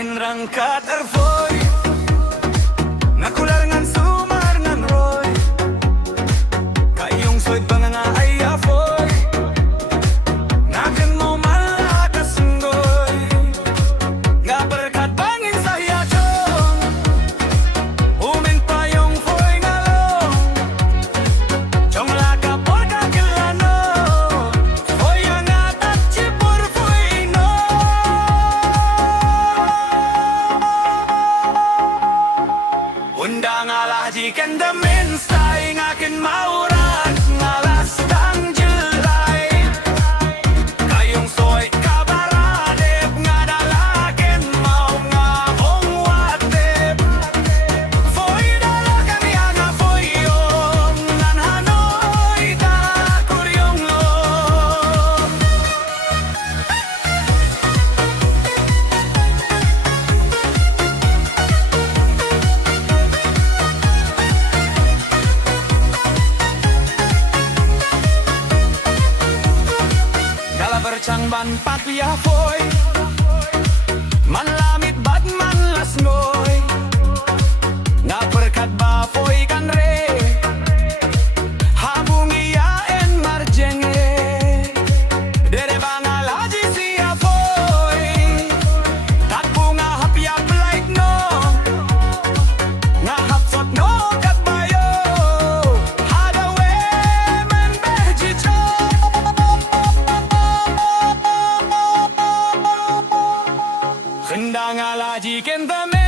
Inrang katerfoy nakular ngan sumar ngan roy kayong soy banganga ayafoy naken mo malakas ngoy nga berkat bangin sa hiyachong umin pa yung foy ngalong chong laka por kakilano foy ang atat chipur foy no unda ngalah jiken the Mynstai ngakin maurat ngalah sdang Jyllai kayong soy kabaradep ngadalaken mau ngabong watep foy dalakan yang foy yong nan Hanoi da kuryong lo kala bercang ban patya foy man lamit bad man las ngoy nga berkat ba foy kan re habung iaen marjenge dere bangal haji siya foy tak bunga hapya pyllait no nga hapsot no kat bayo hadawe men behjicho Sdang ala jiken the